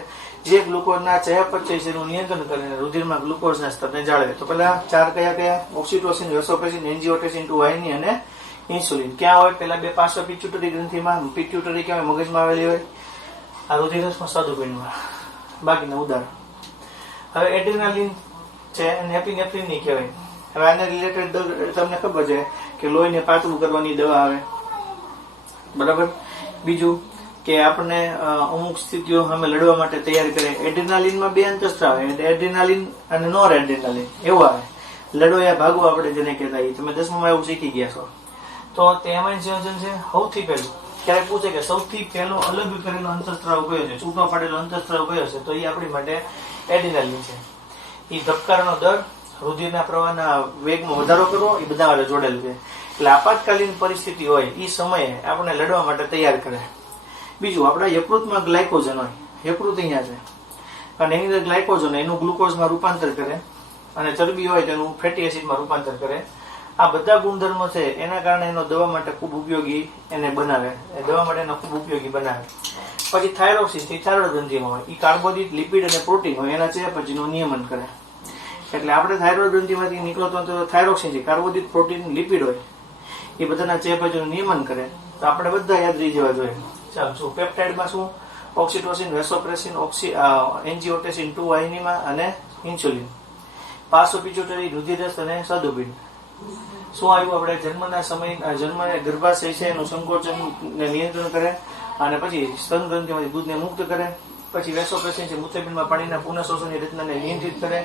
જે ગ્લુકોઝના ચયાપચય છે એનું નિયંત્રણ કરીને રુધિરમાં ગ્લુકોઝના સ્તરને જાળવે. તો પેલા 4 કયા? ઓક્સિટોસિન, વેસોપ્રેસિન, એન્જીઓટેન્સિન 2 અને ઇન્સ્યુલિન. ક્યાં હોય? પેલા 2 પાર્શ્વ પિટ્યુટરી ગ્રંથિમાં. પિટ્યુટરી કહેવાય મગજમાં આવેલી હોય, આ રુધિરરસમાં સ્વાદુપિંડમાં. બાકીના ઉદાહરણ. હવે એડ્રેનાલિન છે અને એપિનેફ્રિન ની કહેવાય. હવે આને રિલેટેડ તમને ખબર છે કે લોહીને પાતળું કરવાની દવા આવે, બરાબર. બીજું કે આપણને અમુક સ્થિતિઓ સામે લડવા માટે તૈયાર કરે. એડ્રેનાલિનમાં 2 અંતસ્ત્રાવ આવે, એડ્રેનાલિન અને નોર એડ્રેનાલિન એવું આવે. લડો યા ભાગો આપણે જેને કહેતા, તમે 10માં એવું શીખી ગયા છો. તો તેમાં સંયોજન છે સૌથી પહેલું. ક્યારેક પૂછે કે સૌથી પહેલો અલગ કરેલો અંતસ્ત્રાવ કયો છે, છૂટો પાડેલો અંતસ્ત્રાવ કયો છે, તો એ આપણી માટે એડ્રેનાલિન છે. એ ધબકારાનો દર, રુધિરના પ્રવાહના વેગમાં વધારો કરવો, એ બધા વાળે જોડેલું છે. એટલે આપાતકાલીન પરિસ્થિતિ હોય એ સમયે આપણે લડવા માટે તૈયાર કરે. બીજું, આપણા યકૃતમાં ગ્લાયકોજન હોય, યકૃત અહીંયા છે અને એની અંદર ગ્લાયકોજન એનું ગ્લુકોઝમાં રૂપાંતર કરે અને ચરબી હોય તેનું ફેટી એસિડમાં રૂપાંતર કરે. આ બધા ગુણધર્મો છે એના કારણે એનો દવા માટે ખૂબ ઉપયોગી એને બનાવે, દવા માટે એનો ખૂબ ઉપયોગી બનાવે. પછી થાઇરોક્સિન, થાઇરોઇડ ગ્રંથિમાં હોય, એ કાર્બોદિત, લિપિડ અને પ્રોટીન હોય, એના ચયાપચયનું નિયમન કરે. એટલે આપણે થાઇરોઇડ ગ્રંથિમાંથી નીકળતો તો થાઇરોક્સિન છે, કાર્બોદિત, પ્રોટીન, લિપિડ હોય, એ બધાના ચયાપચયનું નિયમન કરે. તો આપણે બધા યાદ રહી જવા જોઈએ. ચાલો, શું પેપ્ટાઇડમાં શું? ઓક્સિટોસિન, વેસોપ્રેસિન, એન્જીઓટેન્સિન 2 અને ઇન્સ્યુલિન. પાર્શ્વ પિટ્યુટરી, રુધિરરસ અને સ્વાદુપિંડ. શું આવ્યું? આપણે જન્મના સમય, જન્મને ગર્ભાશય છે એનું સંકોચન ને નિયંત્રણ કરે અને પછી સ્તન ગ્રંથિમાંથી દૂધને મુક્ત કરે. પછી વેસોપ્રેસિન છે મૂત્રપિંડમાં પાણીના પુનઃશોષણની રચનાને નિયંત્રિત કરે.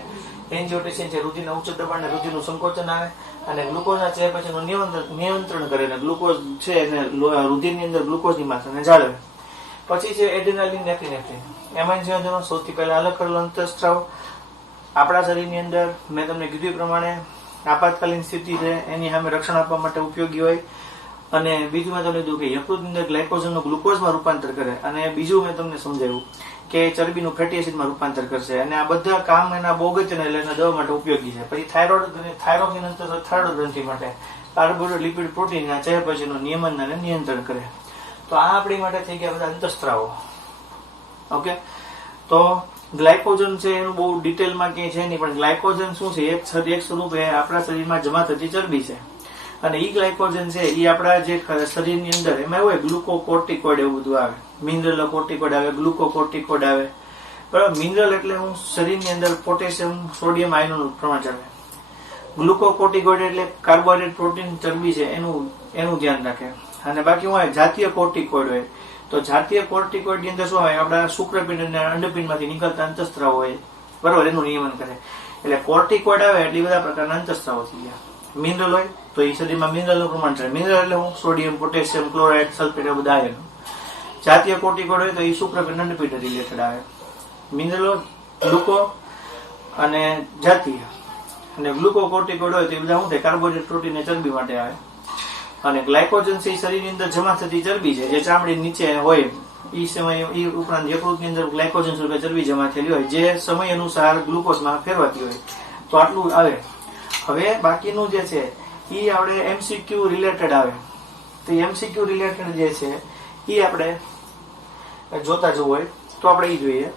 એન્જીઓટેન્સિન છે રુધિરના ઉચ્ચ દબાણને રુધિરનું સંકોચન આવે અને ગ્લુકોઝના ચયાપચયનું નિયંત્રણ કરે અને ગ્લુકોઝ છે એને રુધિરની અંદર ગ્લુકોઝની માત્રાને જાળવે. પછી છે એડ્રેનાલિન, એપિનેફ્રિન. એમાં સંયોજનો સૌથી પહેલા અલગ કરેલો અંતસ્ત્રાવ આપણા શરીરની અંદર મેં તમને કીધું પ્રમાણે આપાતકાલીન સ્થિતિ છે એની સામે રક્ષણ આપવા માટે ઉપયોગી હોય. અને બીજું મેં તમને કીધું કે યકૃતની અંદર ગ્લાયકોજનનું ગ્લુકોઝમાં રૂપાંતર કરે. અને બીજું મેં તમને સમજાવ્યું કે ચરબીનું ફેટી એસિડમાં રૂપાંતર કરશે. અને આ બધા કામ એના બહુ અગત્યના એટલે એના દવા માટે ઉપયોગી છે. પછી થાઇરોઇડની અંદર થાઇરોઇડ ગ્રંથિ માટે કાર્બોહાઈડ્રેટ, લિપિડ, પ્રોટીનના ચયાપચયનું નિયમન અને નિયંત્રણ કરે. તો આ આપણી માટે થઈ ગયા બધા અંતસ્ત્રાવો. ઓકે, તો ગ્લાયકોજન છે એનું બહુ ડિટેલમાં ક્યાંય છે નહીં, પણ ગ્લાયકોજન શું છે? એક સ્વરૂપે આપણા શરીરમાં જમા થતી ચરબી છે. અને ઈ ગ્લાયકોજન છે એ આપણા જે શરીરની અંદર એમાં હોય ગ્લુકોકોર્ટિકોઇડ એવું બધું આવે, મિનરલ કોર્ટિકોઇડ આવે, ગ્લુકોકોર્ટિકોઇડ આવે, બરાબર. મિનરલ એટલે હું શરીરની અંદર પોટેશિયમ, સોડિયમ આયનોનું પ્રમાણ આવે. ગ્લુકોકોર્ટિકોઇડ એટલે કાર્બોહાઈડ્રેટ, પ્રોટીન, ચરબી છે એનું ધ્યાન રાખે. અને બાકી હું હોય જાતીય કોર્ટિકોઇડ હોય. તો જાતીય કોર્ટિકોઇડ ની અંદર શું હોય? આપણા શુક્રપિંડ અને અંડપિંડમાંથી નીકળતા અંતસ્ત્રાવ હોય, બરાબર, એનું નિયમન કરે. એટલે કોર્ટિકોઇડ આવે એટલે બધા પ્રકારના અંતસ્ત્રાવો થઈ ગયા. મિનરલ હોય તો એ શરીરમાં મિનરલનું પ્રમાણ છે. મિનરલ એટલે હું સોડિયમ, પોટેશિયમ, ક્લોરાઇડ, સલ્ફેટ એ બધા આવે. જાતીય કોર્ટિકોઇડ હોય તો એ શુક્રપિંડ, અંડપિંડ રિલેટેડ આવે. મિનરલ, ગ્લુકો અને જાતીય. અને ગ્લુકોકોર્ટિકોઇડ હોય તો એ બધા શું થાય? કાર્બોહાઈડ્રેટ, પ્રોટીન અને ચરબી માટે આવે. અને ગ્લાયકોજન છે એ શરીરની અંદર જમા થતી ચરબી છે, જે ચામડી નીચે હોય. એ સમય એ ઉપરાંત યકૃતની અંદર ગ્લાયકોજન સ્વરૂપે ચરબી જમા થયેલી હોય, જે સમય અનુસાર ગ્લુકોઝમાં ફેરવાતી હોય. તો આટલું આવે. હવે બાકીનું જે છે એ આપણે એમસીક્યુ રિલેટેડ આવે. તો એમસીક્યુ રિલેટેડ જે છે એ આપણે જોતા જવું હોય તો આપણે એ જોઈએ.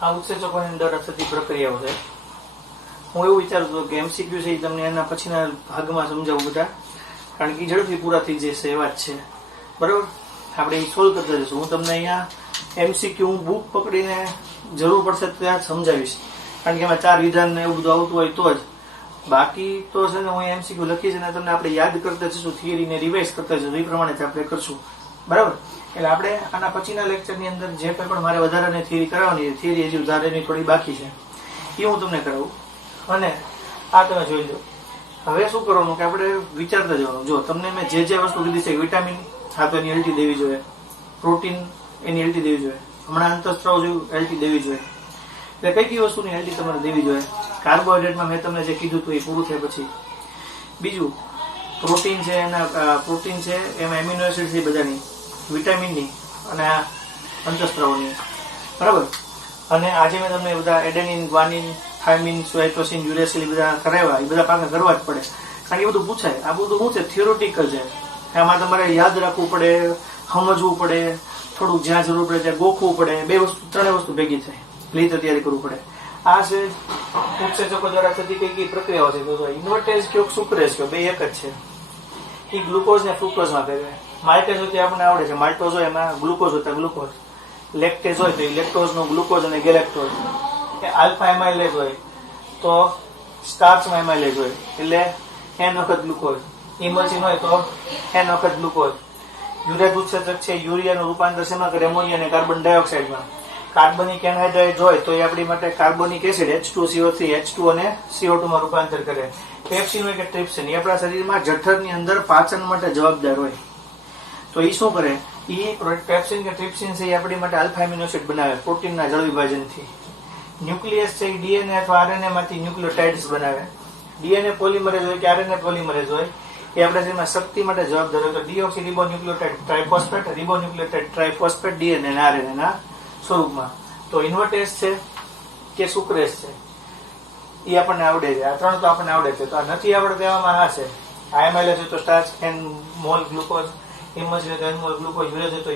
આ ઉત્સેચકોની અંદર થતી પ્રક્રિયાઓ છે. હું એવું વિચારું છું કે એમસીક્યુ છે એ તમને એના પછીના ભાગમાં સમજાવું બધા, કારણ કે ઝડપથી પૂરા થઈ જશે એવા જ છે, બરાબર. આપણે એ સોલ્વ કરતા જઈશું. હું તમને અહીંયા એમસીક્યુ હું બુક પકડીને જરૂર પડશે ત્યાં સમજાવીશ, કારણ કે એમાં 4 વિધાન ને એવું બધું આવતું હોય તો જ. બાકી તો છે ને હું એમસીક્યુ લખીશ અને તમને આપણે યાદ કરતા જઈશું, થિયરીને રિવાઇઝ કરતા જઈશું, એ પ્રમાણે જ આપણે કરશું, બરાબર. એટલે આપણે આના પછીના લેક્ચરની અંદર જે કંઈ પણ મારે વધારાની થિયરી કરાવવાની છે, થિયરી હજી વધારેની થોડી બાકી છે, એ હું તમને કરાવું. અને આ તમે જોઈ લો. હવે શું કરવાનું કે આપણે વિચારતા જવાનું. જો તમને મેં જે વસ્તુ કીધી છે, વિટામિન હા તો એની એલટી દેવી જોઈએ, પ્રોટીન એની એલટી દેવી જોઈએ, હમણાં અંતસ્ત્રાવ જોયું એલટી દેવી જોઈએ. એટલે કઈ વસ્તુની એલટી તમારે દેવી જોઈએ? કાર્બોહાઈડ્રેટમાં મેં તમને જે કીધું હતું એ પૂરું થાય પછી. બીજું પ્રોટીન છે, એના પ્રોટીન છે એમાં એમિનો એસિડ છે બધાની, વિટામિનની અને અંતસ્ત્રાવોની. બરાબર. અને આજે મેં તમને બધા adenine, guanine, thiamine, cytosine, uracil બધા કરાવ્યા, એ બધા પાકા કરવા જ પડે, કારણ કે એ બધું પૂછાય. આ બધું શું છે? થિયોરિટિકલ છે. આમાં તમારે યાદ રાખવું પડે, સમજવું પડે, થોડુંક જ્યાં જરૂર પડે ત્યાં ગોખવું પડે. બે વસ્તુ, ત્રણેય વસ્તુ ભેગી થાય, રીતે તૈયારી કરવું પડે. આ છે ઉત્સેચકો દ્વારા થતી કઈ કઈ પ્રક્રિયાઓ છે. તો ઇન્વર્ટેજ કયો, સુક્રેજ કયો, બે એક જ છે. એ ગ્લુકોઝ ને ફ્રુક્ટોઝમાં ભેગે. માલ્ટેઝ હોય તે આપણને આવડે છે. માલ્ટોઝ હોય એમાં ગ્લુકોઝ હોય, ગ્લુકોઝ. લેક્ટેઝ હોય તો એ લેક્ટોઝ નો ગ્લુકોઝ અને ગેલેક્ટોઝ. આલ્ફા એમાઇલેઝ હોય તો સ્ટાર્ચમાં એમાઇલેઝ હોય, એટલે n વખત ગ્લુકોઝ. ઇમલ્સિન હોય તો n વખત ગ્લુકોઝ. યુરેટ ઉત્સેચક છે, યુરિયાનું રૂપાંતર શેમાં કરે? એમોનિયા અને કાર્બન ડાયોક્સાઇડમાં. કાર્બનિક એનહાઇડ્રાઇડ હોય તો એ આપણી માટે કાર્બોનિક એસિડ H2CO3, H2 અને CO2 માં રૂપાંતર કરે. પેપ્સિન હોય કે ટ્રિપ્સિન, એ આપણા શરીરમાં જઠરની અંદર પાચન માટે જવાબદાર હોય. તો એ શું કરે? એ પેપ્સિન કે ટ્રિપ્સિન છે એ આપણી માટે આલ્ફા એમિનો એસિડ બનાવે પ્રોટીનના જળ વિભાજનથી. ન્યુક્લિયસ છે એ ડીએનએ અથવા આરએનએ માંથી ન્યુક્લિયોટાઇડ્સ બનાવે. ડીએનએ પોલિમરેઝ હોય કે આરએનએ પોલિમરેઝ હોય, એ આપણા શરીરમાં શક્તિ માટે જવાબદાર હોય. તો ડીઓક્સી રિબોન્યુક્લિયોટાઇડ ટ્રાઇફોસ્ફેટ, રિબોન્યુક્લિયોટાઇડ ટ્રાઇફોસ્ફેટ ડીએનએ અને આરએનએ ના સ્વરૂપમાં. તો ઇન્વર્ટેઝ છે કે સુક્રેઝ છે એ આપણને આવડે છે. આ ત્રણ તો આપણને આવડે છે. તો આ નથી આવડે તેવામાં આ છે. આ એમાઇલેઝ હોય તો સ્ટાર્ચ n મોલ ગ્લુકોઝ, ઇમલ્સ હોય તો n મોલ ગ્લુકોઝ, યુરેઝ હોય તો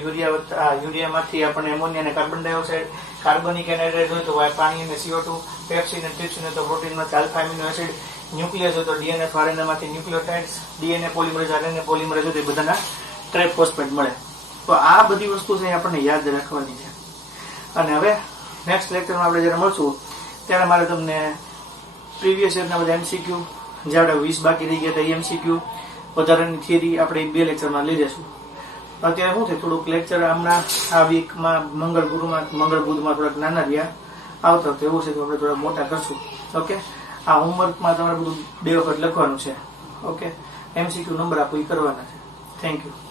યુરિયામાંથી આપણને એમોનિયા અને કાર્બન ડાયોક્સાઇડ, કાર્બનિક એનહાઇડ્રાઇડ હોય તો પાણી અને CO2, પેપ્સિન અને ટ્રિપ્સિન હોય તો પ્રોટીનમાંથી આલ્ફા એમિનો એસિડ, ન્યુક્લિયસ હોય તો ડીએનએ આરએનએ માંથી ન્યુક્લિયોટાઇડ્સ, ડીએનએ પોલિમરેઝ, આરએનએ પોલિમરેઝ હોય તો એ બધાના ટ્રાઇફોસ્ફેટ મળે. તો આ બધી વસ્તુ છે આપણને યાદ રાખવાની છે. અને હવે નેક્સ્ટ લેક્ચરમાં આપણે જ્યારે મળશું ત્યારે મારે તમને પ્રીવિયસ યરના બધા MCQ, જે આપણે 20 બાકી રહી ગયા હતા MCQ, વધારાની થિયરી આપણે 2 લેક્ચરમાં લઈ જઈશું. અત્યારે શું થાય, થોડુંક લેક્ચર હમણાં આ વીકમાં મંગળ બુધમાં થોડાક નાના રહ્યા, આવતા તો એવું છે તો આપણે થોડા મોટા કરશું. ઓકે. આ હોમવર્કમાં તમારે બધું 2 વખત લખવાનું છે. ઓકે. MCQ નંબર આપો એ કરવાના છે. Thank you.